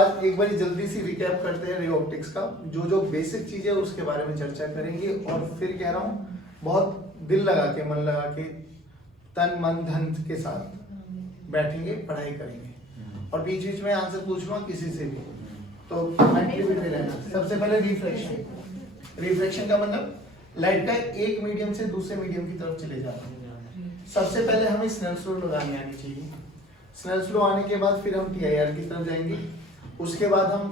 आज एक बार जल्दी सी रिकैप करते हैं रे ऑप्टिक्स का, जो जो बेसिक चीज है उसके बारे में चर्चा करेंगे और फिर कह रहा हूँ बहुत दिल लगा के मन लगा के तन मन धन के साथ बैठेंगे, पढ़ाई करेंगे और बीच बीच में आंसर पूछ लूंगा किसी से भी, तो एक्टिविटी में रहना। सबसे पहले रिफ्रैक्शन। रिफ्रैक्शन का मतलब लाइट का एक मीडियम से दूसरे मीडियम की तरफ चले जाना। सबसे पहले हमें स्नेल्स लॉ लगानी आनी चाहिए। स्नेल्स लॉ आने के बाद फिर हम टीआईआर की तरफ जाएंगे, उसके बाद हम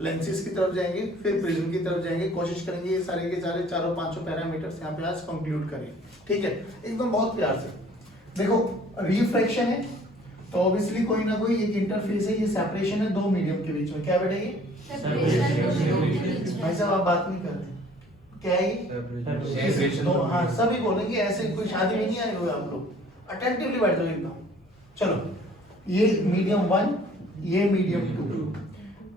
लेंसेज की तरफ जाएंगे, फिर प्रिज्म की तरफ जाएंगे। कोशिश करेंगे ये सारे के सारे चारों पांचों पैरामीटर्स यहाँ पे आज कंक्लूड करें, ठीक है, एकदम बहुत प्यार से। देखो रिफ्रैक्शन है तो ऑब्वियसली कोई ना कोई एक इंटरफेस है, ये सेपरेशन है दो मीडियम के बीच में। क्या बेटा ये भाई साहब आप बात नहीं करते, क्या है ये? तो हाँ सभी बोले कि ऐसे कोई शादी में नहीं आए हुए आप लोग, अटेंटिवली बैठ जाओ एकदम। चलो ये मीडियम 1, ये मीडियम 2।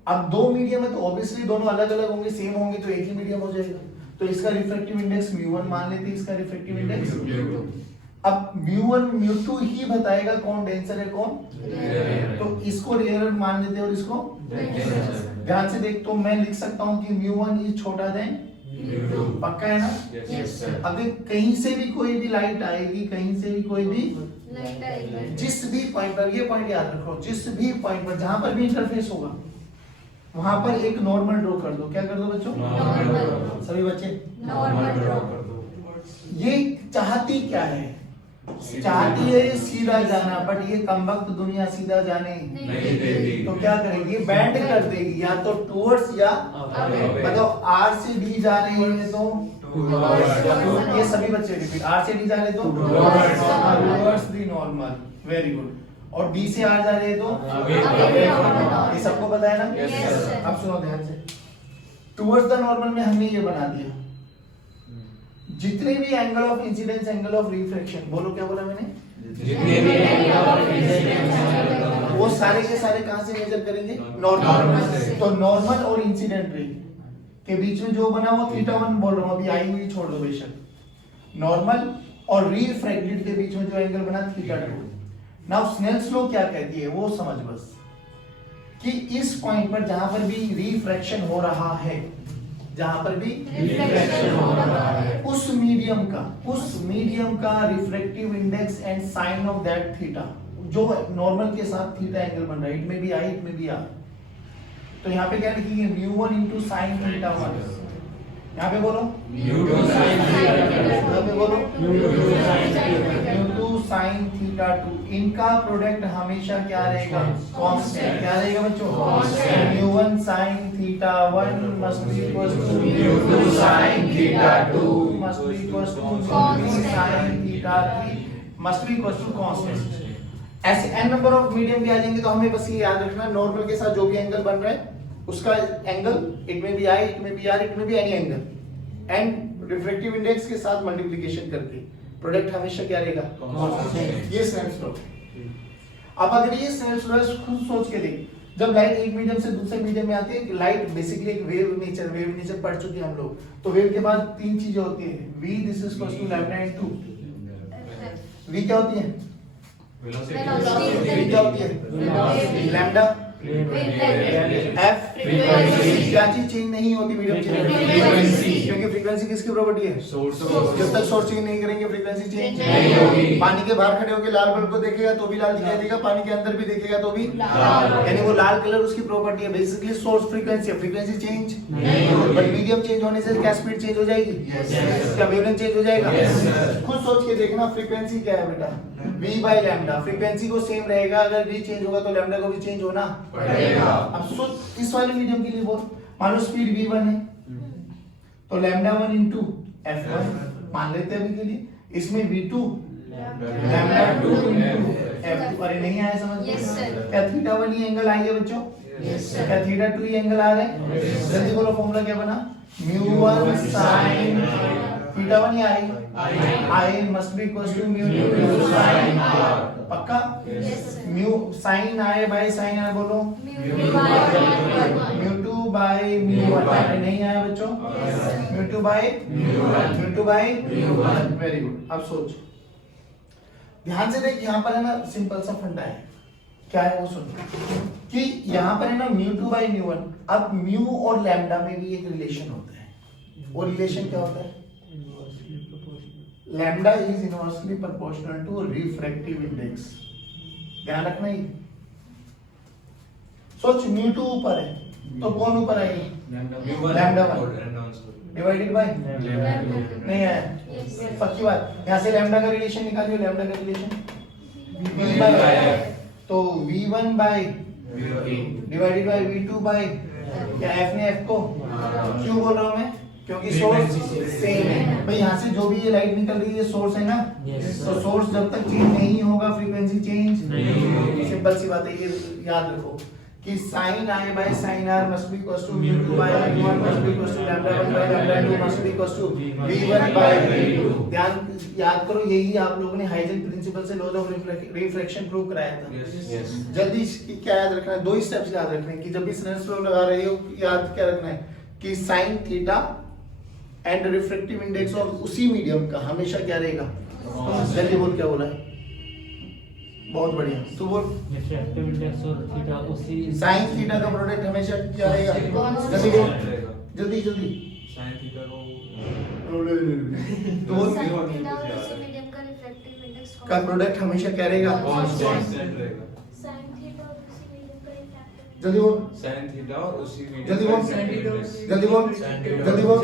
अब दो मीडियम है तो ऑब्वियसली दोनों अलग अलग होंगे, सेम होंगे तो एक ही मीडियम हो जाएगा। तो इसका रिफ्रैक्टिव इंडेक्स μ1 मान लेते हैं, इसका रिफ्रैक्टिव इंडेक्स μ2। अब μ1 μ2 ही बताएगा कौन डेंसर है कौन, तो इसको रेयर मान लेते हैं और इसको ध्यान से देख। तो मैं लिख सकता हूं कि μ1 इज छोटा देन पक्का है ना? yes, अब कहीं से भी कोई भी लाइट आएगी, कहीं से भी कोई भी लाइट आएगी, जिस भी पॉइंट पर, ये पॉइंट याद रखो, जिस भी पॉइंट पर जहां पर भी इंटरफेस होगा वहां पर एक नॉर्मल ड्रॉ कर दो। क्या कर दो बच्चों? नॉर्मल। सभी बच्चे नॉर्मल ड्रॉ कर दो। ये चाहती क्या है? चाहती है सीधा जाना, बट ये कमबख्त दुनिया सीधा जाने नहीं देगी। तो क्या करेगी? बैंड कर देगी, या तो टुवर्ड्स या मतलब आर से डी जा रही है तो ये सभी बच्चे रिपीट, आर से डी जा रहे तो towards the normal, very good. और डी से आर जा रहे तो ये सबको पता है ना? अब सुनो ध्यान से, टुवर्ड्स द नॉर्मल में हमने ये बना दिया, जितने भी angle of incidence, angle of refraction, बोलो क्या बोला मैंने? जितने भी एंगल ऑफ इंसिडेंस, वो सारे के सारे कहां से मेजर करेंगे? नॉर्मल। तो नॉर्मल और इंसिडेंट रे के बीच में जो बना वो θ1 बोल रहा हूं, अभी आई हुई छोड़ दो बेशक। नॉर्मल और रिफ्रैक्टेड के बीच में जो एंगल बना θ2। नाउ स्नेल्स लॉ क्या कहती है वो समझ बस, कि इस पॉइंट पर जहां पर भी रिफ्रैक्शन हो रहा है, जहां पर भी रिफ्रैक्शन हो रहा है, उस मीडियम का refractive index and sine of that theta, जो नॉर्मल के साथ थीटा एंगल बन रहा है, इट में भी आई, इट में भी आ। तो यहाँ पे क्या लिखेंगे? μ1 into sin θ1। यहाँ पे बोलो μ2 sin θ2। यहाँ पे बोलो μ2 sin θ2। इनका प्रोडक्ट हमेशा क्या रहेगा? कांस्टेंट। क्या रहेगा बच्चों? Constant. μ1 sin θ1 must be equal to μ2 sin θ2 must be equal to μ3 sin θ3 must be equal to constant. ऐसे n नंबर ऑफ मीडियम भी आ जाएंगे, तो हमें बस ये याद रखना, नॉर्मल के साथ जो भी एंगल बन रहा है उसका एंगल, इट में भी आई, इट में भी आर, इट में भी any angle, and refractive index के साथ मल्टीप्लिकेशन करके प्रोडक्ट हमेशा क्या रहेगा? ये स्नेल्स लॉ। अब अगर ये स्नेल्स लॉ खुद सोच के देख, जब लाइट एक मीडियम से दूसरे मीडियम में आती है, लाइट बेसिकली एक वेव नेचर पढ़ चुके हैं हम लोग। तो वेव के बाद तीन चीजें होती है, v this is equal to lambda and 2। v क्या होती है? वेलोसिटी। क्या होती है? लैम्डा। f क्या चीज चेंज नहीं होती मीडियम चेंज, क्योंकि फ्रीक्वेंसी किसकी प्रॉपर्टी है? सोर्स। जब तक सोर्स चेंज नहीं करेंगे फ्रीक्वेंसी चेंज नहीं होगी। पानी के बाहर खड़े होकर लाल बल्ब को देखेगा तो भी लाल दिखाई देगा, पानी के अंदर भी देखेगा तो भी लाल, यानी वो लाल कलर उसकी प्रॉपर्टी है। बेसिकली सोर्स फ्रीक्वेंसी है, फ्रीक्वेंसी चेंज नहीं होगी, बट मीडियम चेंज होने से क्या स्पीड चेंज हो जाएगी? क्या वेवलेंथ चेंज हो जाएगा? खुद सोच के देखना, फ्रीक्वेंसी क्या है बेटा? v by lambda. फ्रीक्वेंसी को सेम रहेगा, अगर v चेंज होगा तो लैम्डा को भी चेंज होना पड़ेगा। अब सोच इस वाले मीडियम के लिए बोल, मान लो स्पीड v1 है तो लैम्डा 1 into f1 मान लेते हैं अभी के लिए, इसमें v2 लैम्डा 2 into f2। अरे नहीं आया समझ में? क्या θ1 ही एंगल आई है बच्चों? क्या θ2 ही एंगल आ रहा है? जल्दी बोलो, फॉर्मूला क्या बना? μ1 sin θ1 ही I, I must be equal to μ2 sin r। पक्का? Mu sine I by sine I, बोलो μ2 by μ1। नहीं आया बच्चों? μ2 by μ1। Very good. अब सोच, ध्यान से देख, यहाँ पर है ना सिंपल सा फंडा है, क्या है वो सुनो कि यहाँ पर है ना μ2 by μ1। अब म्यू और लैम्डा में भी एक रिलेशन होता है, वो रिलेशन क्या होता है? Lambda is inversely proportional to refractive index. ध्यान रखना ही। सोच μ2 ऊपर है तो कौन ऊपर आएगी? लैम्डा 1 डिवाइडेड बाय नहीं है पक्की बात। यहाँ से लैम्डा का रिलेशन निकालिए, लैम्डा का रिलेशन तो v1 by divided by v2 by क्या f ने f को क्यों बोल रहा हूँ मैं? क्योंकि सोर्स सेम है भाई। यहाँ से जो भी ये लाइट निकल रही है सोर्स है ना, तो सोर्स जब तक चेंज नहीं होगा फ्रीक्वेंसी चेंज नहीं। सिंपल सी बात है, ये याद रखो कि sin i by sin r must be equals to v2 by v1 must be equals to lambda 1 by lambda 2 must be equals to v1 by v2। ध्यान याद करो, यही आप लोगों ने हाइजेंस प्रिंसिपल से लॉज ऑफ रिफ्रैक्शन प्रूव कराया था। जल्दी क्या याद रखना है? 2 स्टेप्स याद रखने हैं कि जब भी स्नेल्स लॉ लगा रहे हो याद क्या रखना है कि sin theta and refractive index of उसी मीडियम का हमेशा क्या रहेगा? जल्दी बोल, क्या बोला है? बहुत बढ़िया, तो बोल रिफ्रैक्टिव इंडेक्स और थीटा उसी sin थीटा का प्रोडक्ट हमेशा क्या रहेगा? जल्दी बोल, जल्दी जल्दी sin थीटा को तो बोल sin थीटा और उसी मीडियम का रिफ्रैक्टिव इंडेक्स का प्रोडक्ट हमेशा क्या रहेगा? कांस्टेंट रहेगा। sin थीटा और उसी मीडियम का रिफ्रैक्टिव जल्दी बोल, sin थीटा और उसी मीडियम जल्दी बोल, जल्दी बोल, जल्दी बोल,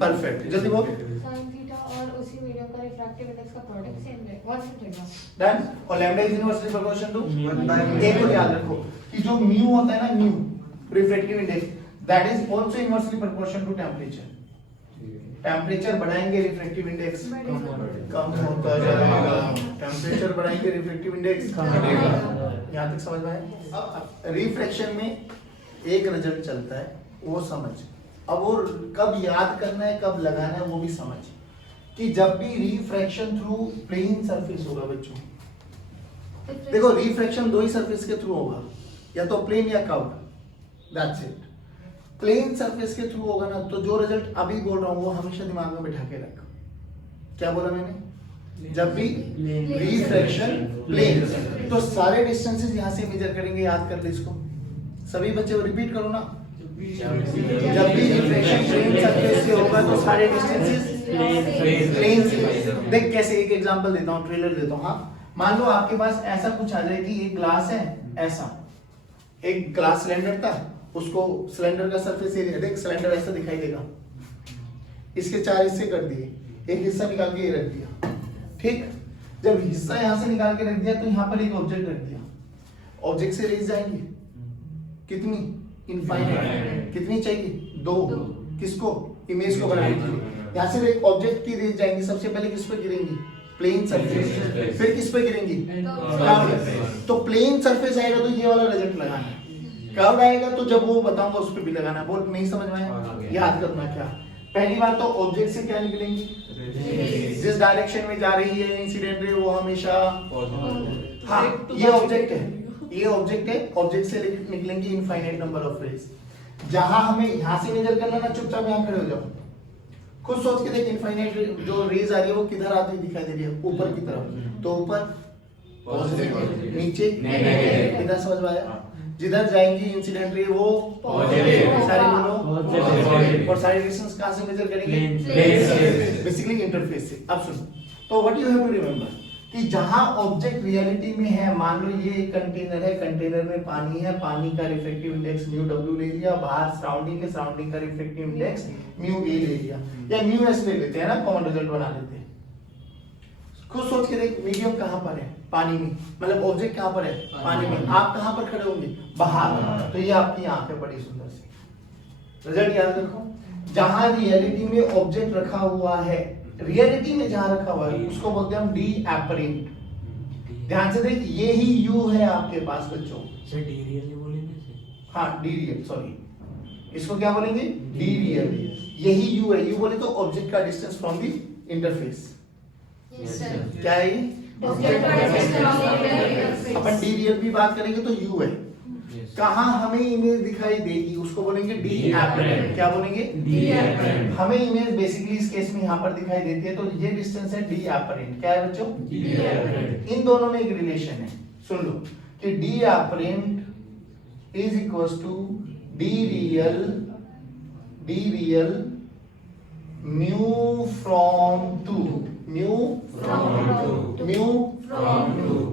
परफेक्ट, जल्दी बोल। sin थीटा और उसी मीडियम का रिफ्रैक्टिव इंडेक्स का प्रोडक्ट सेम रहेगा, रहेगा। डन। और lambda is inversely proportional to 1 by. एक और याद रखो कि जो म्यू होता है ना, mu refractive index, that is also inversely proportional to temperature. Temperature बढ़ाएंगे रिफ्रैक्टिव इंडेक्स कम होता जाएगा, टेंपरेचर बढ़ाएंगे रिफ्रैक्टिव इंडेक्स कम होगा। यहां तक समझ में आया? अब रिफ्रैक्शन में एक रिजल्ट चलता है वो समझ, अब वो कब याद करना है कब लगाना है वो भी समझ, कि जब भी रिफ्रैक्शन थ्रू प्लेन सरफेस होगा बच्चों, देखो रिफ्रैक्शन 2 ही सरफेस के थ्रू होगा, या तो प्लेन या curve, that's it. Plane surface के थ्रू होगा ना, तो जो रिजल्ट अभी बोल रहा हूं वो हमेशा दिमाग में बिठा के रख। क्या बोला मैंने? जब भी रिफ्रैक्शन प्लेन, तो सारे डिस्टेंसेस यहां से मेजर करेंगे। याद कर ले इसको, सभी बच्चे रिपीट करो ना। जब भी रिफ्रैक्शन प्लेन सरफेस से होगा तो सारे डिस्टेंसेस प्लेन से। देख कैसे, एक एग्जांपल देता हूं, ट्रेलर देता हूं। हाँ, मान लो आपके पास ऐसा कुछ आ जाए कि एक ग्लास है, ऐसा एक ग्लास सिलेंडर था, उसको सिलेंडर का सरफेस एरिया, देख सिलेंडर ऐसा दिखाई देगा, इसके 4 हिस्से कर दिए, एक हिस्सा निकाल के ये रख दिया, ठीक। जब हिस्सा यहां से निकाल के रख दिया तो यहां पर एक ऑब्जेक्ट रख दिया, ऑब्जेक्ट से रेज जाएंगे कितनी? इनफाइनाइट। कितनी चाहिए? 2। किसको? इमेज को बनाने के लिए। यहाँ से एक ऑब्जेक्ट की रेज जाएंगी, सबसे पहले किस पे गिरेंगी? Plane surface. फिर किस पे गिरेंगी? कर्व। तो प्लेन सरफेस आएगा तो ये वाला रिजल्ट लगाना है, कर्व आएगा तो जब वो बताऊंगा उस पे भी लगाना है। बोल, नहीं समझ में आया? याद करना क्या, पहली बात तो ऑब्जेक्ट से क्या निकलेंगी? जिस डायरेक्शन में जा रही है इंसिडेंट रे वो हमेशा, हाँ ये ऑब्जेक्ट है, ये ऑब्जेक्ट है, ऑब्जेक्ट से निकलेंगे इनफाइनाइट नंबर ऑफ रेज। जहां हमें यहां से मेजर करना ना, चुपचाप यहां खड़े हो जाओ, खुद सोच के देख इनफाइनाइट जो रेज आ रही है वो किधर आती दिखाई दे रही है? ऊपर की तरफ। तो ऊपर पॉजिटिव, नीचे नेगेटिव। इधर समझ में आया? जिधर जाएंगी इंसिडेंट रे वो पॉजिटिव, सारे बोलो, और सारे डिस्टेंस कहां से मेजर करेंगे? प्लेन से, बेसिकली इंटरफेस से। अब सुनो, तो what you have to remember कि जहां ऑब्जेक्ट रियलिटी में है, मान लो ये एक कंटेनर है, कंटेनर में पानी है, पानी का रिफ्रैक्टिव इंडेक्स म्यू डब्ल्यू ले लिया, बाहर सराउंडिंग है, सराउंडिंग का रिफ्रैक्टिव इंडेक्स म्यू ए ले लिया, या म्यू एस ले लेते हैं ना, कॉमन रिजल्ट बना लेते हैं। खुद सोच के देख, मीडियम कहां पर है? पानी में, मतलब ऑब्जेक्ट कहां पर है? पानी में। आप कहां पर खड़े होंगे? बाहर। तो ये आपकी आंख है बड़ी सुंदर सी। रिजल्ट याद रखो, जहां रियलिटी में ऑब्जेक्ट रखा हुआ है, रियलिटी में जहां रखा हुआ है उसको बोलते हैं हम डी एपरेंट। ध्यान से देख, ये ही यू है आपके पास बच्चों। सर डी रियल बोलेंगे? हाँ डी रियल, सॉरी, इसको क्या बोलेंगे? D real. यही यू है, यू बोले तो ऑब्जेक्ट का डिस्टेंस फ्रॉम द इंटरफेस। क्या है ये? अपन डी रियल भी बात करेंगे तो यू है। कहां हमें इमेज दिखाई देगी उसको बोलेंगे डी एपरेंट। क्या बोलेंगे? D apparent. हमें इमेज बेसिकली इस केस में यहां पर दिखाई देती है, तो ये डिस्टेंस है डी एपरेंट। क्या है बच्चों? D apparent. इन दोनों में एक रिलेशन है, सुन लो कि d apparent is equals to d real mu from 2 mu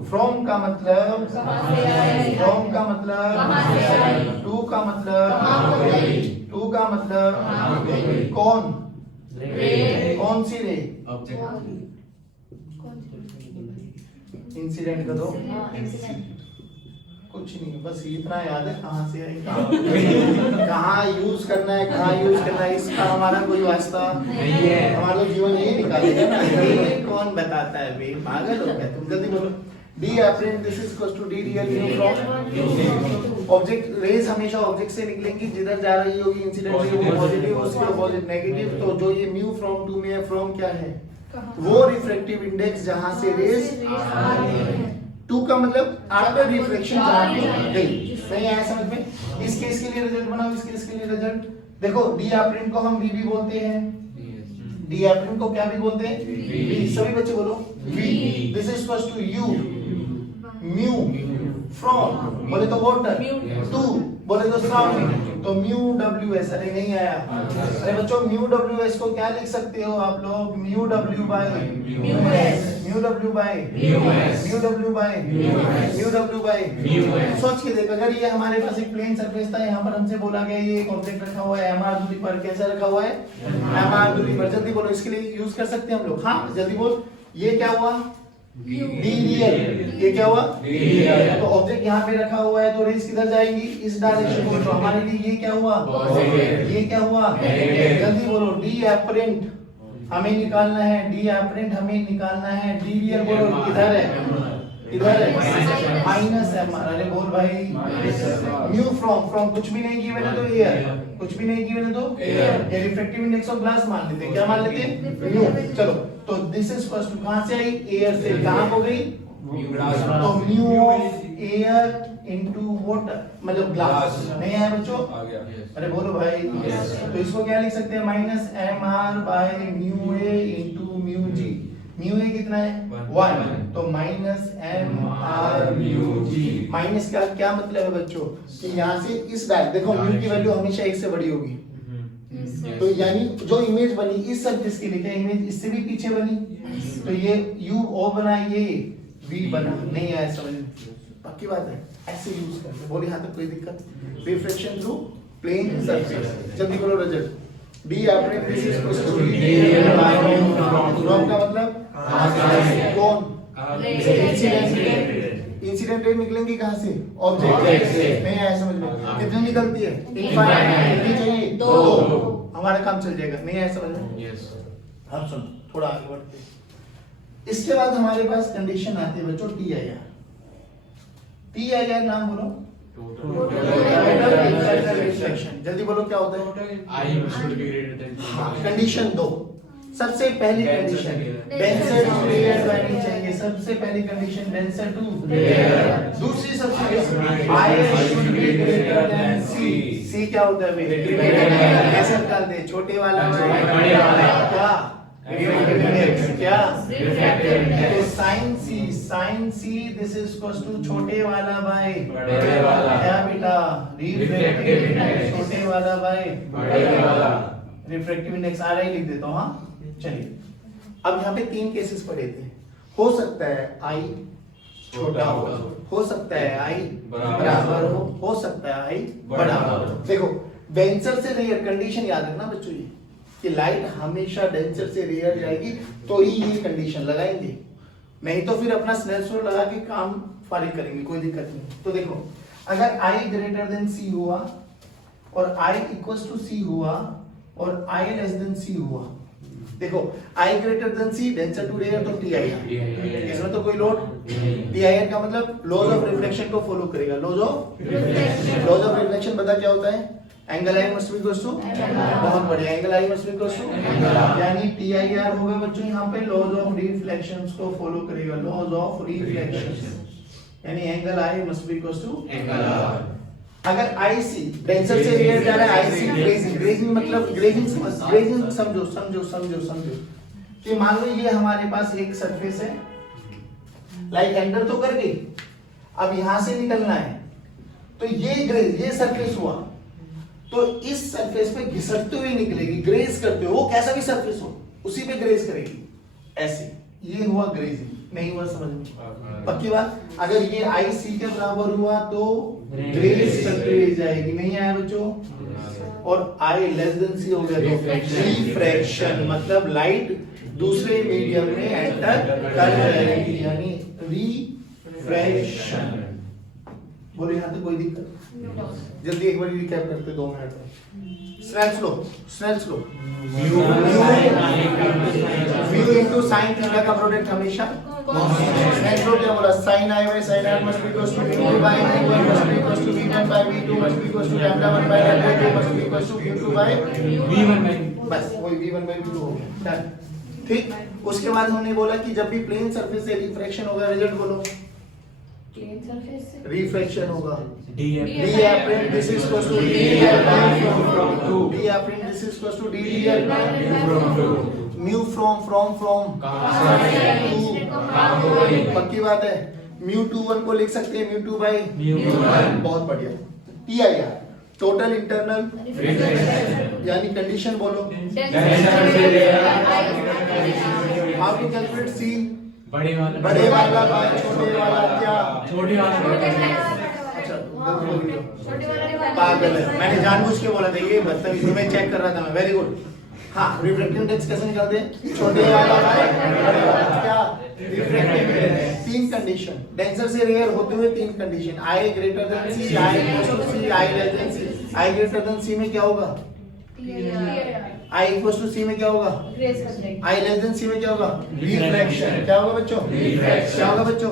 from का मतलब from का मतलब 2 का मतलब 2 का मतलब कौन सी रे इंसिडेंट का दो कुछ नहीं, बस इतना याद है कहाँ से आई कहाँ यूज करना है, कहाँ यूज करना है, इसका हमारा कोई वास्ता नहीं है। हमारा जीवन यही निकालेगा ना, ये कौन बताता है भाई, पागल हो गया तुम। जल्दी बोलो D apparent this is equals to D real from object. Rays हमेशा ऑब्जेक्ट से निकलेंगी, जिधर जा रही होगी इंसिडेंट रे वो पॉजिटिव, उसके अपोजिट नेगेटिव। तो जो ये म्यू फ्रॉम 2 में है, फ्रॉम क्या है, वो रिफ्रैक्टिव इंडेक्स जहां से रेज 2 का मतलब आफ्टर रिफ्लेक्शन जहां पे गई। नहीं आया समझ में? इस केस के लिए रिजल्ट बनाओ, इस केस के लिए रिजल्ट देखो। डी एपरेंट को हम वी भी बोलते हैं, डी एपरेंट को क्या भी बोलते हैं, वी। सभी बच्चे बोलो V. This is equals to u mu from, बोले तो वाटर, 2 बोले तो साउंड, तो म्यू डब्ल्यू एस। अरे नहीं आया, अरे बच्चों म्यू डब्ल्यू एस को क्या लिख सकते हो आप लोग, mu W by mu W by mu W by. सोच के देख, अगर ये हमारे पास एक प्लेन सरफेस था, यहाँ पर हमसे बोला गया ये एक ऑब्जेक्ट रखा हुआ है एमआर दूरी पर, कैसे रखा हुआ है, एमआर दूरी पर। जल्दी बोलो, इसके लिए यूज कर सकते हैं हम लोग। हाँ जल्दी बोल, ये क्या हुआ, डी रियल। ये क्या हुआ, तो ऑब्जेक्ट यहाँ पे रखा हुआ है, तो रेज किधर जाएंगी, इस डायरेक्शन में। तो हमारे लिए ये क्या हुआ, ये क्या हुआ, जल्दी बोलो डी एपरेंट हमें निकालना है, डी एपरेंट हमें निकालना है। डी रियल बोलो किधर है, इधर है, माइनस एम। अरे बोल भाई, म्यू फ्रॉम कुछ भी नहीं गिवन है तो एयर, कुछ भी नहीं गिवन है तो एयर। ये रिफ्रैक्टिव इंडेक्स ऑफ ग्लास मान लेते हैं, क्या मान लेते हैं, म्यू। चलो तो दिस इज फर्स्ट कहां से आई, एयर से। कहां हो गई, तो mu of air into water मतलब ग्लास। नहीं आया बच्चों, आ गया। अरे बोलो भाई। तो इसको क्या लिख सकते हैं, minus M R by mu A into mu G. Mu A कितना है, 1, तो minus M R mu G. Minus का क्या मतलब है बच्चों, कि यहाँ से इस डायरेक्शन, देखो म्यू की वैल्यू हमेशा 1 से बड़ी होगी, तो यानी जो इमेज बनी इस सरफेस के लिए, क्या इमेज इससे भी पीछे बनी, तो ये u o बना, ये v बना। नहीं आया समझ में, पक्की बात है, ऐसे यूज करते। बोले यहाँ तक कोई दिक्कत, रिफ्लेक्शन थ्रू प्लेन सरफेस। जल्दी बोलो result, D apparent this is equals to from का मतलब कौन, इंसिडेंट रे निकलेंगी कहां से, ऑब्जेक्ट से। नहीं आया समझ में, कितनी निकलती है, इनफाइनाइट। कितनी चाहिए, 2, हमारा काम चल जाएगा। नहीं आया समझ में, यस। अब सुन थोड़ा आगे बढ़ते हैं। इसके बाद हमारे पास कंडीशन आती है बच्चों T I are. T I are नाम बोलो, रिफ्लेक्शन। जल्दी बोलो क्या होता है, कंडीशन 2। सबसे पहली कंडीशन डेंसर टू रेयर रहनी चाहिए, सबसे पहली कंडीशन डेंसर टू रेयर। दूसरी सबसे I should be greater than C. C क्या होता है भाई, कैसे निकाल दे, छोटे वाला बड़े वाला, क्या रिफ्रैक्टिव इंडेक्स, क्या refractive index. Sine C this is equals to छोटे वाला बाय बड़े वाला, क्या बेटा, रिफ्रैक्टिव इंडेक्स छोटे वाला बाय बड़े वाला। रिफ्रैक्टिव इंडेक्स आ रहा ही लिख देता हूं। हाँ चलिए, अब यहाँ पे 3 केसेस पढ़े थे। हो सकता है आई छोटा हो सकता है आई बराबर हो सकता है आई बड़ा हो। देखो डेंसर से रेयर कंडीशन याद रखना बच्चों, ये कि लाइट हमेशा डेंसर से रेयर जाएगी, तो ही ये कंडीशन लगाएंगे, नहीं तो फिर अपना स्नेल्स लॉ लगा के काम फारिग करेंगे, कोई दिक्कत नहीं। तो देखो अगर आई ग्रेटर देन सी हुआ और आई इक्वल्स टू सी हुआ और आई लेस देन सी हुआ, देखो I greater than C denser to rare, तो टी आई आर, इसमें तो कोई लोड। टी आई आर का मतलब लॉज ऑफ रिफ्लेक्शन को फॉलो करेगा। लॉज ऑफ रिफ्लेक्शन पता क्या होता है, angle I must be equals to, बहुत बढ़िया, angle I must be equals to, यानी टी आई आर होगा बच्चों यहाँ पे लॉज ऑफ रिफ्लेक्शंस को फॉलो करेगा। लॉज ऑफ रिफ्लेक्शंस यानी angle I must be equals to angle R. अगर आईसी डेंसर से रेयर जा रहा है, आईसी ग्रेजिंग मतलब ग्रेजिंग समझो कि मान लो ये हमारे पास एक सरफेस है, लाइट एंटर तो कर गई। अब यहां से निकलना है, तो ये सरफेस हुआ, तो इस सरफेस पे घिसटते हुए निकलेगी, ग्रेज करते हुए, वो कैसा भी सरफेस हो उसी पे ग्रेज करेगी ऐसे। ये हुआ ग्रेजिंग, नहीं हुआ समझ में? पक्की बात। अगर ये आई सी के बराबर हुआ तो ग्रेज करते हुए जाएगी, नहीं आया बच्चों? और आई लेस देन सी हो गया तो रिफ्रैक्शन, मतलब लाइट दूसरे मीडियम में एंटर कर जाएगी, यानी रिफ्रैक्शन। बोलो यहाँ तक कोई दिक्कत? जल्दी एक बार रिकैप करते 2 मिनट में। स्नेल्स लो। म्यू इनटू sin थीटा का प्रोडक्ट हमेशा स्नेल्स लो क्या बोला? sin i by sin r must be equals to mu by mu1 must be equals to v1 by v2 must be equals to lambda 1 by lambda 2 must be equals to v2 by v1 by बस वही v1 by v2 हो गया। Done. ठीक, उसके बाद हमने बोला कि जब भी प्लेन सरफेस से रिफ्रैक्शन होगा, रिजल्ट बोलो। प्लेन सरफेस से रिफ्रैक्शन होगा d d apparent this is equals to dl by d apparent this is equals to dl by mu from पक्की बात है। mu21 को लिख सकते हैं mu2 by mu1। बहुत बढ़िया। T I R total internal यानी कंडीशन बोलो। How to calculate C? बड़े वाला बाय छोटे वाला क्या? छोटे वाला अच्छा पागल है, मैंने जानबूझ के बोला था ये बदतमीज, मैं चेक कर रहा था मैं। Very good. हाँ, रिफ्रैक्टिव इंडेक्स कैसे निकालते हैं? छोटे वाला बाय बड़े वाला क्या? Refractive index. 3 कंडीशन, डेंसर से रेयर होते हुए 3 condition, I greater than C, I equals to C, I less than C. I greater than C में क्या होगा? आई इक्वल्स टू सी में क्या होगा? ग्रेज कर जाएगी। आई लेस देन सी में क्या होगा? रिफ्रैक्शन। क्या होगा बच्चों? क्या होगा बच्चों?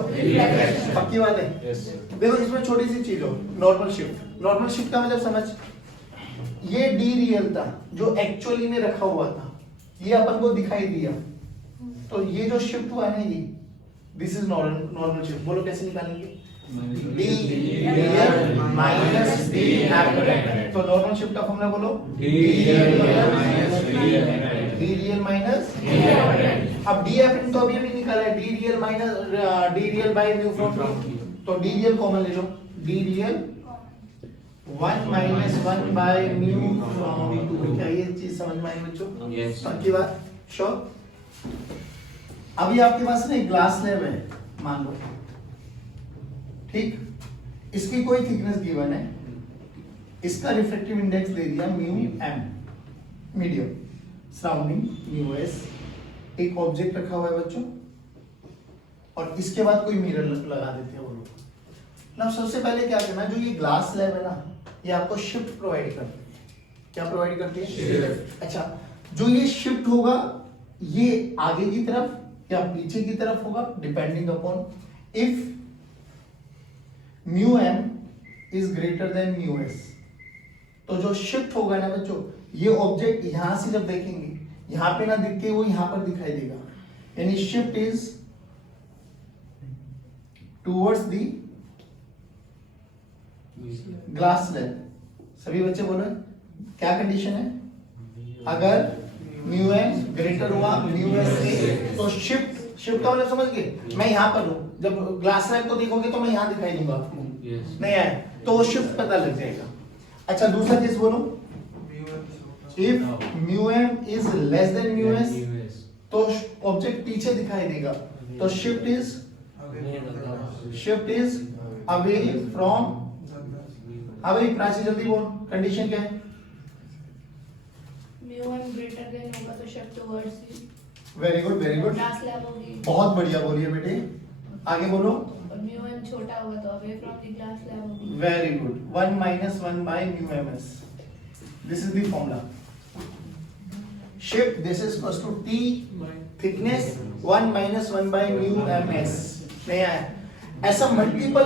पक्की बात है। देखो इसमें छोटी सी चीज हो, नॉर्मल शिफ्ट। नॉर्मल शिफ्ट का मतलब समझ, ये डी रियल था जो एक्चुअली में रखा हुआ था, ये अपन को दिखाई दिया, तो ये जो शिफ्ट हुआ है ना, ये दिस इज नॉर्मल शिफ्ट। बोलो कैसे निकालेंगे? D real minus D apparent. तो नॉर्मल शिफ्ट का फॉर्मूला बोलो, डी रियल माइनस। अब डी एपरेंट तो अभी निकाला है, D real minus D real by mu from, तो डी रियल कॉमन ले लो, D real 1 minus 1 by mu from v2। क्या ये चीज समझ में आई बच्चों? Yes। पक्की बात? श्योर? अभी आपके पास ना एक ग्लास स्लैब है मान लो, ठीक? इसकी कोई थिकनेस गिवन है, इसका रिफ्रैक्टिव इंडेक्स दे दिया mu M, medium, surrounding mu S. एक ऑब्जेक्ट रखा हुआ है बच्चों, और इसके बाद कोई मिरर लगा देते हैं वो लोग ना। सबसे पहले क्या करना, जो ये ग्लास स्लैब है ना, ये आपको शिफ्ट प्रोवाइड करती है। क्या प्रोवाइड करती है? अच्छा, जो ये शिफ्ट होगा ये आगे की तरफ या पीछे की तरफ होगा, depending upon if mu M is greater than mu S. तो जो शिफ्ट होगा ना बच्चों, ये ऑब्जेक्ट यहां से जब देखेंगे, यहां पे ना दिख के वो यहां पर दिखाई देगा, यानी shift is towards the glass slab. सभी बच्चे बोलो क्या कंडीशन है? अगर म्यू एम ग्रेटर हुआ म्यू एस से, तो शिफ्ट का मतलब समझ गए? मैं यहाँ पर हूँ, जब ग्लास स्लैब को देखोगे तो मैं यहाँ दिखाई दूंगा आपको। नहीं आया तो वो शिफ्ट पता लग जाएगा। अच्छा, दूसरा केस बोलो, if mu M is less than mu S, तो ऑब्जेक्ट पीछे दिखाई देगा, तो शिफ्ट इज अवे फ्रॉम। अभी प्राची जल्दी बोल, कंडीशन क्या है? mu1 ग्रेटर देन होगा तो shift towards C. Very good, very good, glass slab होगी। बहुत बढ़िया बोलिए बेटे, आगे बोलो। और mu1 छोटा होगा तो away from the glass slab होगी। Very good, 1 minus 1 by mu ms। This is the formula. Shift this is equals to t thickness 1 minus 1 by mu ms। नहीं आया? ऐसा मल्टीपल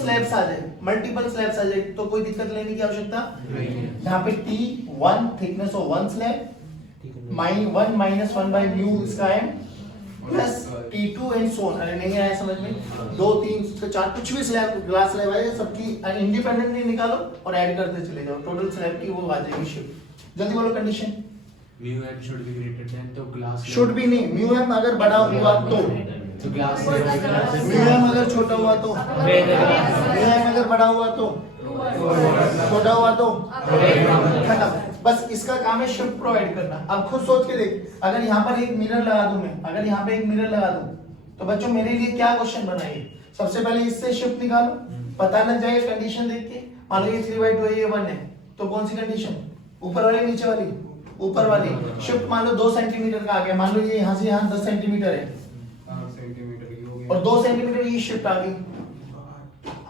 स्लैब्स आ जाए तो कोई दिक्कत लेने की आवश्यकता नहीं। यहाँ पे T1 thickness of 1 slab, 1 minus 1 by mu इसका है, plus T2 and so on. अरे नहीं आया समझ में? 2 3 4 कुछ भी स्लैब ग्लास स्लैब है, सबकी इंडिपेंडेंटली निकालो और ऐड करते चले जाओ, टोटल स्लैब की वो आ जाएगी शिफ्ट। जल्दी बोलो condition. mu m should be greater than, तो ग्लास शुड भी नहीं, म्यू एम अगर बड़ा हुआ तो तो ग्लास मीडियम अगर छोटा हुआ तो, मीडियम अगर बड़ा हुआ तो, छोटा हुआ तो खत्म। बस इसका काम है शिफ्ट प्रोवाइड करना। अब खुद सोच के देख, अगर यहाँ पर एक मिरर लगा दूं मैं, अगर यहाँ पे एक मिरर लगा दूं तो बच्चों मेरे लिए क्या क्वेश्चन बनाइए? सबसे पहले इससे शिफ्ट निकालो, पता लग जाएगा कंडीशन देख के। मान लो ये 3/2 है, ये 1 है, तो कौन सी कंडीशन? ऊपर वाली नीचे वाली? ऊपर वाली। शिफ्ट मान लो 2 सेंटीमीटर का आ गया, मान लो ये यहाँ से यहाँ 10 सेंटीमीटर है 8 सेंटीमीटर की हो गई और 2 सेंटीमीटर ये शिफ्ट आ गई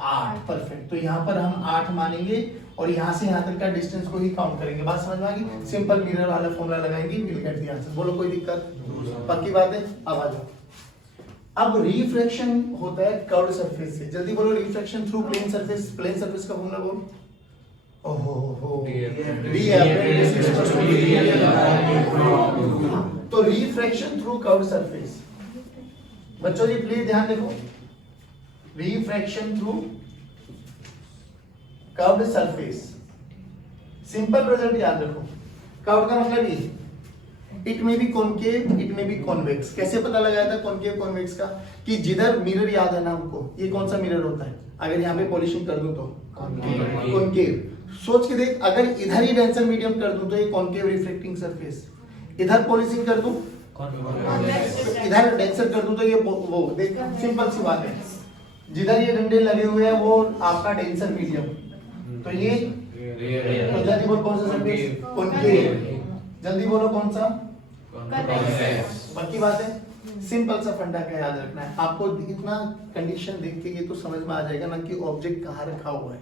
8। परफेक्ट। तो यहाँ पर हम 8 मानेंगे और यहाँ से यहाँ तक का डिस्टेंस को ही काउंट करेंगे। बात समझ में आ गई? सिंपल मिरर वाला फॉर्मूला लगाएंगे, विल गेट द आंसर। बोलो कोई दिक्कत? पक्की बात है? अब आ जाओ। अब रिफ्रैक्शन होता है कर्व्ड सरफेस से। जल्दी बोलो, refraction through plane surface. Plane surface का फॉर्मूला बोलो। तो रिफ्रैक्शन थ्रू कर्व्ड सरफेस। बच्चों जी प्लीज ध्यान देखो, refraction through curved surface. Simple result याद रखो। कर्व्ड का मतलब ये, इट में बी कॉनकेव, इट में बी कॉन्वेक्स। कैसे पता लगाया था कॉनकेव कॉन्वेक्स का? कि जिधर मिरर याद है ना हमको, ये कौन सा मिरर होता है? अगर यहाँ पे पॉलिशिंग कर दूं तो कॉनकेव। सोच के देख, अगर इधर ही डेंसर मीडियम कर दूं तो ये कॉनकेव रिफ्लेक्टिंग सरफेस। इधर पॉलिशिंग कर दूं, इधर डेंसर कर दूं तो ये वो। देख सिंपल सी बात है, जिधर ये डंडे लगे हुए हैं वो आपका डेंसर मीडियम, तो ये तो जल्दी बोल कौन सा सरफेस? कॉनकेव। जल्दी बोलो कौन सा? पक्की बात है? सिंपल सा फंडा क्या याद रखना है आपको? इतना कंडीशन देख के ये तो समझ में आ जाएगा ना कि ऑब्जेक्ट कहाँ रखा हुआ है।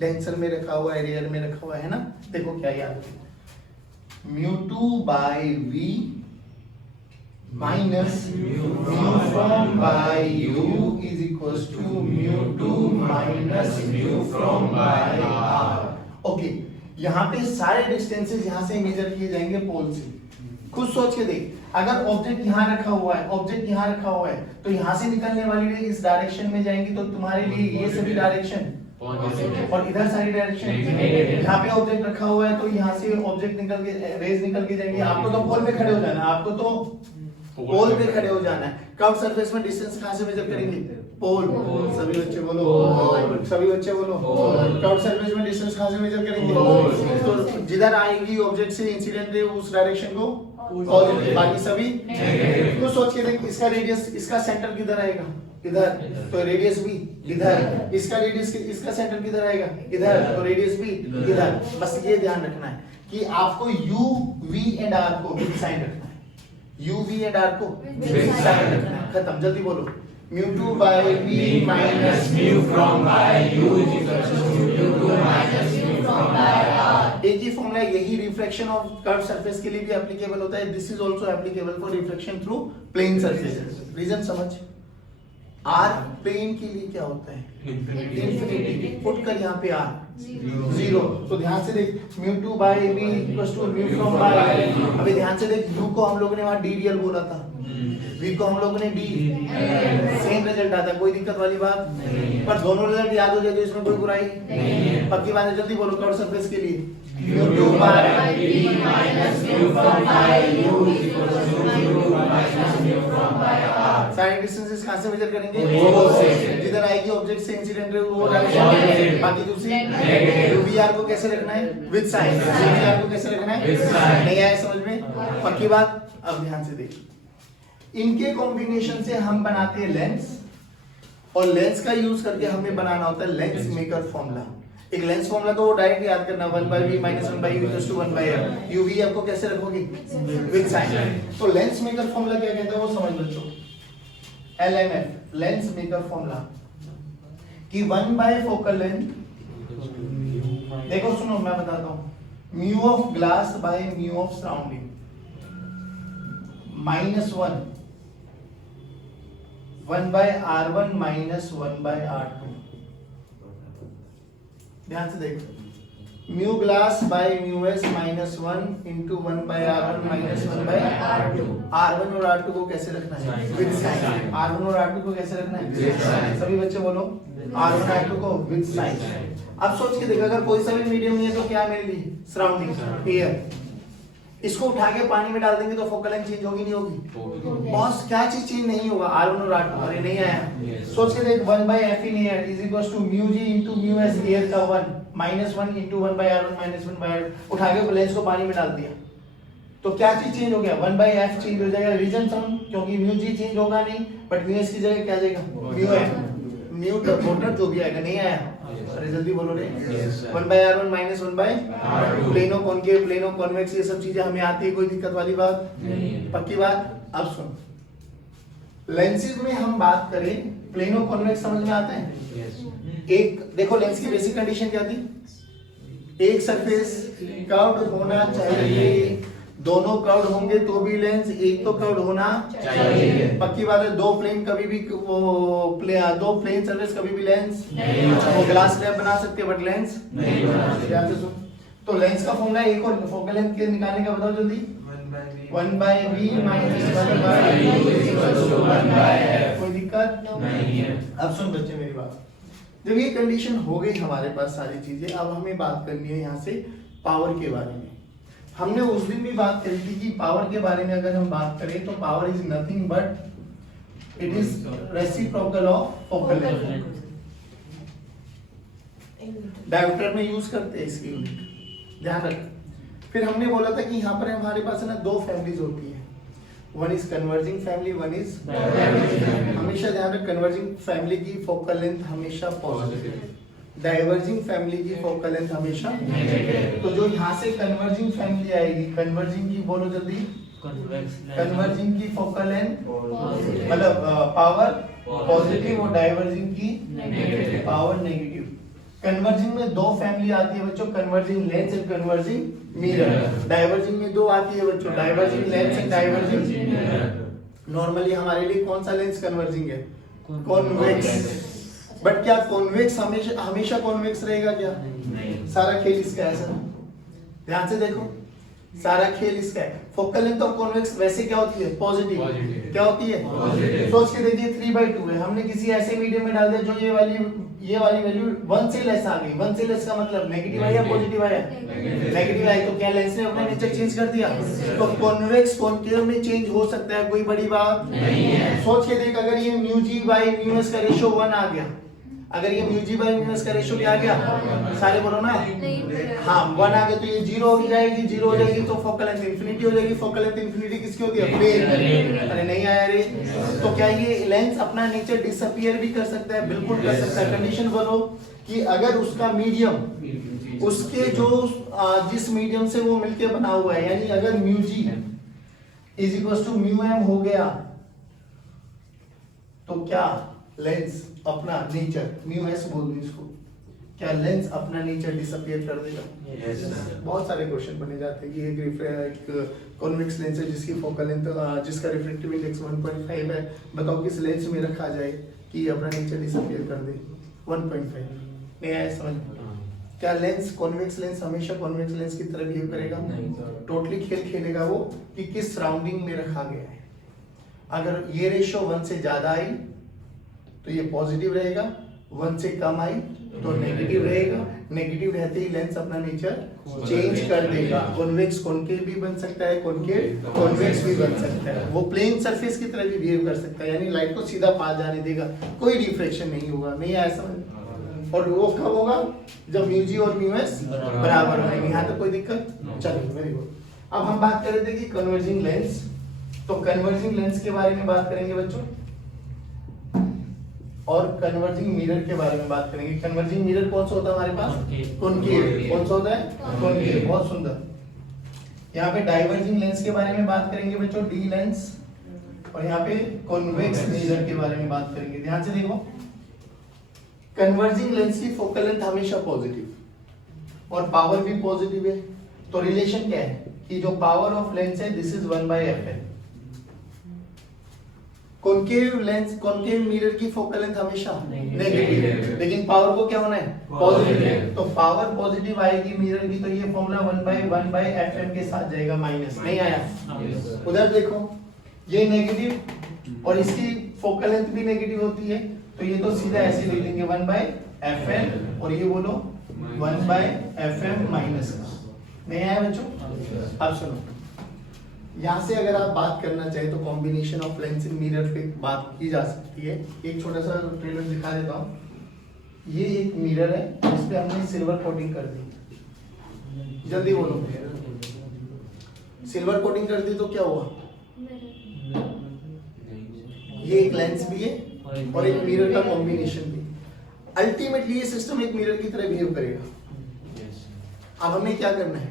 डेंसर में रखा हुआ है, रेयर में रखा हुआ है ना। देखो क्या याद है, μ2/v minus mu from by u is equals to μ2 minus mu from by r। Okay, यहाँ पे सारे डिस्टेंसेस यहाँ से मेजर किए जाएंगे पोल से। खुद सोच के देख, अगर ऑब्जेक्ट यहाँ रखा हुआ है, ऑब्जेक्ट यहाँ रखा हुआ है, तो यहाँ से निकलने वाली रे इस डायरेक्शन में जाएंगी, तो तुम्हारे लिए ये सभी डायरेक्शन और इधर सारी डायरेक्शन। यहाँ पे ऑब्जेक्ट रखा हुआ है तो यहाँ से ऑब्जेक्ट निकल के रेज निकल के जाएंगे। आपको तो पोल पे खड़े हो जाना है, आपको तो पोल पे खड़े हो जाना है। कर्व सरफेस में डिस्टेंस कहाँ से मेजर करेंगे? पोल। सभी बच्चे बोलो, सभी बच्चे बोलो। कर्व सरफेस में डिस्टेंस कहाँ से मेजर करेंगे? तो जिधर आएगी ऑब्जेक्ट से इंसिडेंट रे उस डायरेक्शन को पॉजिटिव, बाकी सभी नेगेटिव। तो सोच के देख, इसका रेडियस, इसका सेंटर किधर आएगा? इधर, तो रेडियस भी इधर। इसका रेडियस, इसका सेंटर किधर आएगा? इधर, तो रेडियस भी इधर। बस ये ध्यान रखना है कि आपको u, v एंड r को विद साइन रखना है। u, v एंड r को विद साइन रखना है। खत्म। जल्दी बोलो, μ2/v minus mu from by u is equal to μ2 minus mu from by r। एक ही फॉर्मूला, यही रिफ्लेक्शन ऑफ कर्व सरफेस के लिए भी एप्लीकेबल होता है। This is also applicable for reflection through plane surfaces. Reason समझ? r प्लेन के लिए क्या होता है? इंफिनिटी। पुट कर यहाँ पे r 0। तो ध्यान से देख, μ2/v equals to mu from by। अभी ध्यान से देख, u को हम लोगों ने वहां ddl बोला था, v को हम लोगों ने d। सेम रिजल्ट आता है, कोई दिक्कत वाली बात नहीं। पर दोनों रिजल्ट याद हो जाए तो इसमें कोई बुराई नहीं। पक्की बात है? जल्दी बोलो कर्व सरफेस के लिए, μ2/v minus mu from by u is equal to μ2 minus mu from by r। सारे डिस्टेंसेस कहां से मेजर करेंगे? पोल से। जिधर आएगी ऑब्जेक्ट से इंसिडेंट रे वो डायरेक्शन, बाकी दूसरी नेगेटिव। vr को कैसे रखना है? With sign. vr को कैसे रखना है? With sign. नहीं आया समझ में? पक्की बात? अब ध्यान से देखिए, इनके कॉम्बिनेशन से हम बनाते हैं लेंस, और लेंस का यूज करके हमें बनाना होता है लेंस मेकर फॉर्मूला। एक लेंस फॉर्मूला तो वो डायरेक्ट याद करना, 1/v minus 1/u equals to 1/r। uv आपको कैसे रखोगे? With sign. तो लेंस मेकर फॉर्मूला क्या कहता है वो समझ बच्चों। LMF, लेंस मेकर फॉर्मूला, कि 1 फोकल लेंथ। देखो सुनो, मैं बताता हूं, mu of glass by mu of surrounding -1 1/r1 minus 1/r2। ध्यान से देखो, mu glass by mu S -1 into 1/r1 minus 1/r2। r1 और r2 को कैसे रखना है? With sign. r1 और r2 को कैसे रखना है? With sign. सभी बच्चे बोलो, r1 r2 को विद साइन। अब सोच के देखो, अगर कोई सा भी मीडियम नहीं है तो क्या मेरे लिए? Surrounding air. इसको उठा के पानी में डाल देंगे तो फोकल लेंथ चेंज होगी नहीं होगी? बॉस क्या चीज चेंज नहीं होगा? R1 और R2 अरे नहीं आया। सोच के देख 1/F in air is equal to mu G into mu S air का 1 -1 इनटू 1/R1 -1/R2 उठा के लेंस को पानी में डाल दिया तो क्या चीज चेंज हो गया? 1/F चेंज हो जाएगा। रीजन सम क्योंकि म्यू जी चेंज होगा नहीं बट म्यू एस की जगह क्या जाएगा? म्यू एफ म्यू डॉट जो भी आएगा नहीं आया। अरे जल्दी बोलो रे। 1/R1 -1/R2 plano concave plano convex ये सब चीजें हमें आती है, कोई दिक्कत वाली बात नहीं। पक्की बात। अब सुन लेंसेज में हम बात करें प्लेनो कॉन्वेक्स समझ में आता है? एक देखो लेंस की बेसिक कंडीशन क्या थी? एक सरफेस कर्व्ड होना चाहिए, दोनों कर्व्ड होंगे तो भी लेंस एक तो कर्व्ड होना चाहिए। पक्की बात है। दो प्लेन कभी भी दो प्लेन सरफेस कभी भी लेंस वो ग्लास स्लैब बना सकते हैं बट लेंस नहीं बना सकते। ध्यान से सुन। तो लेंस का फॉर्मूला एक और फोकल लेंथ के निकालने का बताओ जल्दी। 1/V - 1/1/F कोई दिक्कत नहीं है। अब सुन बच्चे मेरी बात। जब ये कंडीशन हो गई हमारे पास सारी चीजें, अब हमें बात करनी है यहाँ से पावर के बारे में। हमने उस दिन भी बात करी थी कि पावर के बारे में अगर हम बात करें तो power is nothing but it is reciprocal of focal length. Dioptre में यूज करते हैं इसकी यूनिट, ध्यान रख। फिर हमने बोला था कि यहाँ पर हमारे पास है ना दो फैमिलीज होती है, one is converging family, one is हमेशा ध्यान रख कन्वर्जिंग फैमिली की फोकल लेंथ हमेशा पॉजिटिव, डाइवर्जिंग फैमिली की फोकल लेंथ हमेशा नेगेटिव। तो जो यहाँ से कन्वर्जिंग फैमिली आएगी, कन्वर्जिंग की बोलो जल्दी, कन्वर्जिंग की फोकल लेंथ मतलब पावर पॉजिटिव और डाइवर्जिंग की नेगेटिव, पावर नेगेटिव। कन्वर्जिंग में दो फैमिली आती है बच्चों, converging lens and converging mirror. Diverging में दो आती है बच्चों, diverging lens and diverging mirror. Normally हमारे लिए कौन सा लेंस कन्वर्जिंग है? कॉन्वेक्स। बट क्या कॉन्वेक्स हमेशा कॉन्वेक्स रहेगा क्या? नहीं। सारा खेल इसका है सर, ध्यान से देखो, सारा खेल इसका है। फोकल लेंथ ऑफ कॉन्वेक्स वैसे क्या होती है? पॉजिटिव। क्या होती है? पॉजिटिव। सोच के देखिए 3/2 है, हमने किसी ऐसे मीडियम में डाल दिया जो ये वाली वैल्यू 1 से लेस आ गई। 1 से लेस का मतलब नेगेटिव आया या पॉजिटिव आया? नेगेटिव आया। तो क्या लेंस ने अपना नेचर चेंज कर दिया? तो कॉन्वेक्स कॉनकेव में चेंज हो सकता है, कोई बड़ी बात नहीं है। सोच के देख, अगर ये mu G by mu S का रेशियो 1 आ गया, अगर ये mu G by mu S का रेशियो क्या आ गया? सारे बोलो ना। हाँ 1 आ गया तो ये 0 हो जाएगी, 0 हो जाएगी तो फोकल लेंथ इंफिनिटी हो जाएगी। फोकल लेंथ इंफिनिटी किसकी होती है? प्लेन। अरे नहीं आया रे। तो क्या ये लेंस अपना नेचर डिसअपीयर भी कर सकता है? बिल्कुल कर सकता है। कंडीशन बोलो कि अगर उसका मीडियम उसके जो जिस मीडियम से वो मिलके बना हुआ है, यानी अगर mu G is equal to mu M हो गया तो क्या लेंस अपना नेचर म्यू एस बोल दो इसको, क्या लेंस अपना नेचर डिसअपीयर कर देगा? बहुत सारे क्वेश्चन बने जाते हैं कि एक कॉन्वेक्स लेंस है जिसकी फोकल लेंथ जिसका रिफ्रैक्टिव इंडेक्स 1.5 है, बताओ किस लेंस में रखा जाए कि अपना नेचर डिसअपीयर कर दे? 1.5 नहीं आया समझ? क्या लेंस कॉन्वेक्स लेंस हमेशा कॉन्वेक्स लेंस की तरह बिहेव करेगा? टोटली खेल खेलेगा वो कि किस सराउंडिंग में रखा गया है। अगर ये रेशियो 1 से ज्यादा आई तो ये पॉजिटिव रहेगा, 1 से कम आई तो नेगेटिव रहेगा। नेगेटिव रहते ही लेंस अपना नेचर चेंज कर देगा। कॉन्वेक्स कॉनकेव भी बन सकता है, कॉनकेव कॉन्वेक्स भी बन सकता है। वो प्लेन सरफेस की तरह भी बिहेव कर सकता है, यानी लाइट को सीधा पास जाने देगा, कोई रिफ्लेक्शन नहीं होगा। नहीं आया समझ? और वो कब होगा? जब म्यू जी और म्यू एस बराबर होंगे। यहाँ तक कोई दिक्कत? चलिए वेरी गुड। अब हम बात कर रहे थे कि कन्वर्जिंग लेंस, तो कन्वर्जिंग लेंस के बारे में बात करेंगे बच्चों और कन्वर्जिंग मिरर के बारे में बात करेंगे। कन्वर्जिंग मिरर कौन सा होता है हमारे पास? कॉनकेव। कौन सा होता है? कॉनकेव। बहुत सुंदर। यहाँ पे डाइवर्जिंग लेंस के बारे में बात करेंगे बच्चों, डी लेंस, और यहाँ पे कॉन्वेक्स मिरर के बारे में बात करेंगे। ध्यान से देखो, कन्वर्जिंग लेंस की फोकल लेंथ हमेशा पॉजिटिव और पावर भी पॉजिटिव है। तो रिलेशन क्या है कि जो पावर ऑफ लेंस है दिस इज 1/f है। कॉनकेव लेंस कॉनकेव मिरर की फोकल लेंथ हमेशा नेगेटिव है, लेकिन पावर को क्या होना है? पॉजिटिव। तो पावर पॉजिटिव आएगी मिरर की तो ये फॉर्मूला 1/1/fm के साथ जाएगा, माइनस। नहीं आया? उधर देखो, ये नेगेटिव और इसकी फोकल लेंथ भी नेगेटिव होती है तो ये तो सीधा ऐसे ले लेंगे 1/fm और ये बोलो 1/fm माइनस। नहीं आया बच्चों? अब सुनो, यहाँ से अगर आप बात करना चाहे तो combination of lens in mirror पे बात की जा सकती है। एक छोटा सा ट्रेलर दिखा देता हूँ। ये एक मिरर है, इस पे हमने सिल्वर कोटिंग कर दी। जल्दी बोलो, सिल्वर कोटिंग कर दी तो क्या हुआ? ये एक लेंस भी है और एक मिरर का कॉम्बिनेशन भी। अल्टीमेटली ये सिस्टम एक मिरर की तरह बिहेव करेगा। अब हमें क्या करना है,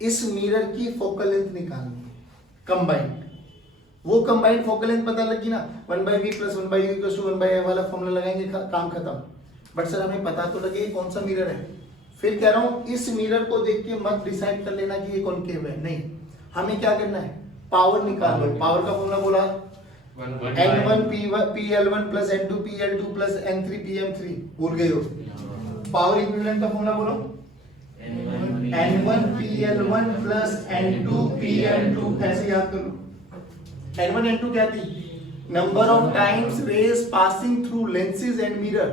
इस मिरर की फोकल लेंथ निकालनी है, कंबाइंड। वो कंबाइंड फोकल लेंथ पता लगी ना, 1/v + 1/u = 1/f वाला फॉर्मूला लगाएंगे, काम खत्म। बट सर हमें पता तो लगे कौन सा मिरर है। फिर कह रहा हूं इस मिरर को देख के मत डिसाइड कर लेना कि ये कॉनकेव है, नहीं। हमें क्या करना है, पावर निकाल लो। पावर का फॉर्मूला बोला N1 PL1 + N2 PL2 + N3 PM3। भूल गए हो? पावर इक्विवेलेंट का फॉर्मूला बोलो, N1 PL1 + N2 PL2। ऐसे याद कर लो। N1 N2 क्या थी? Number of times rays passing through lenses and mirror.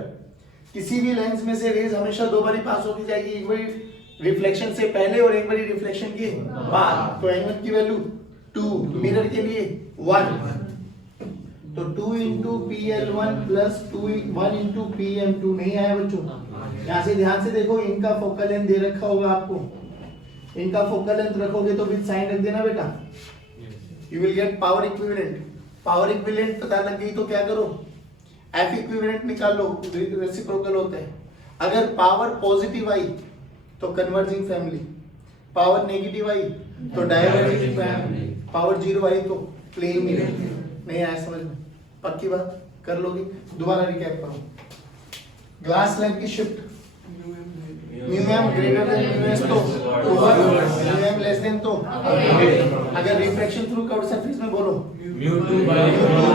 किसी भी लेंस में से रेज हमेशा दो बारी पास होती जाएगी, एक बारी रिफ्लेक्शन से पहले और एक बारी रिफ्लेक्शन के बाद। तो N1 की वैल्यू 2, मिरर के लिए 1। तो 2 × PL1 + 1 × PM2 नहीं आया बच्चों। यहाँ से ध्यान से देखो, इनका फोकल लेंथ दे रखा होगा आपको, इनका फोकल लेंथ रखोगे तो विद साइन रख देना बेटा, you will get power equivalent. Power equivalent पता लग गई तो क्या करो, F इक्विवेलेंट निकाल लो, रेसिप्रोकल होता है। अगर पावर पॉजिटिव आई तो कन्वर्जिंग फैमिली, पावर नेगेटिव आई तो डाइवर्जिंग फैमिली, पावर 0 आई तो प्लेन मिरर। नहीं आया समझ में? पक्की बात कर लोगे? दोबारा रिकैप करो। ग्लास स्लैब की शिफ्ट म्यूएम ग्रेटर देन म्यूएस तो ओवर, म्यूएम लेस देन तो अगर रिफ्रैक्शन थ्रू कर्व्ड सरफेस में बोलो μ2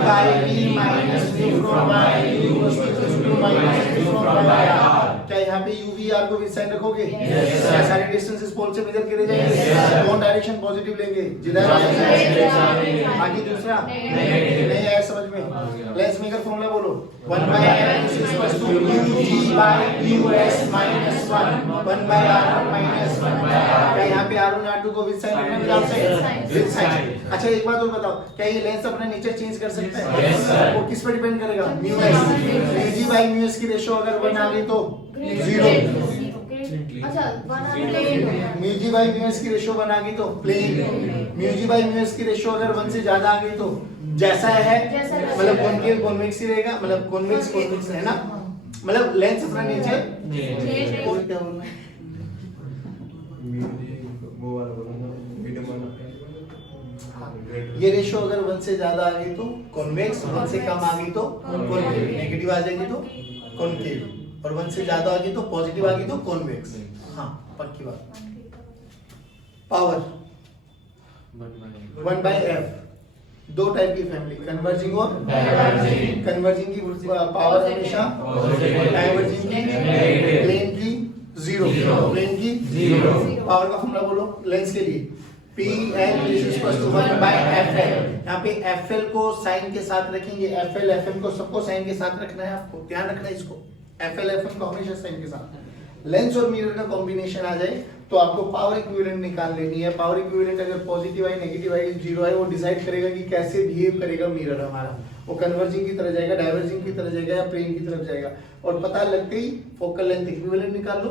by v minus mu from y equals to minus mu from y r। क्या यहाँ पे u v r को विद साइन रखोगे? क्या सारे डिस्टेंसेस पोल से मेजर करे जाएंगे? कौन डायरेक्शन पॉजिटिव लेंगे? जिधर बाकी दूसरा नहीं आया समझ में? लेंस मेकर फॉर्मूला बोलो, 1/f = μg by μs minus 1 1/r minus 1। क्या यहाँ पे r1 r2 को विद साइन रखना? With sign. अच्छा एक बात और बताओ, क्या ये लेंस अपने नेचर चेंज कर सकता है? Yes, sir। वो किस पर डिपेंड करेगा? μs। μg by μs की रेशियो अगर 1 आ गई तो 0। अच्छा 1 आ गई, μg by μs की रेशियो 1 आ गई तो प्लेन। μg by μs की रेशियो अगर 1 से ज्यादा आ गई तो जैसा है, मतलब कॉनकेव कॉन्वेक्स ही रहेगा, मतलब कॉन्वेक्स कॉन्वेक्स है ना, मतलब लेंस अपना नेचर। और क्या बोलना है? वो वाला बोलूंगा, मीडियम वाला। ये रेशियो अगर 1 से ज्यादा आ गई तो कॉन्वेक्स, 1 से कम आ गई तो कॉनकेव, नेगेटिव आ जाएगी तो कॉनकेव, और 1 से ज्यादा आ गई तो पॉजिटिव आ गई तो कॉन्वेक्स। हाँ पक्की बात। पावर 1/f, दो टाइप की फैमिली, कन्वर्जिंग और डाइवर्जिंग। कन्वर्जिंग की पावर हमेशा पॉजिटिव, डाइवर्जिंग की नेगेटिव, प्लेन की 0, प्लेन की 0। पावर का फॉर्मूला बोलो लेंस के लिए, PL = 1/FL। यहाँ पे FL को साइन के साथ रखेंगे, FL FM को सबको साइन के साथ रखना है, आपको ध्यान रखना है इसको, FL FM को हमेशा साइन के साथ। लेंस और मिरर का कॉम्बिनेशन आ जाए तो आपको पावर इक्विवेलेंट निकाल लेनी है। पावर इक्विवेलेंट अगर पॉजिटिव आई, नेगेटिव आई, 0 आई, वो डिसाइड करेगा कि कैसे बिहेव करेगा मिरर हमारा, वो कन्वर्जिंग की तरह जाएगा, डाइवर्जिंग की तरह जाएगा या प्लेन की तरफ जाएगा। और पता लगते ही फोकल लेंथ इक्विवेलेंट निकाल लो।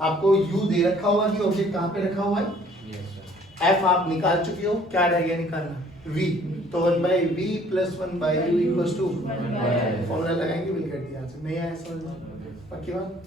आपको U दे रखा होगा कि ऑब्जेक्ट कहाँ पे रखा हुआ है, F आप निकाल चुके हो, क्या रह गया निकालना? V। तो 1/v + 1/u = फॉर्मूला लगाएंगे, विल गेट द आंसर। नहीं आया समझ में? पक्की बात।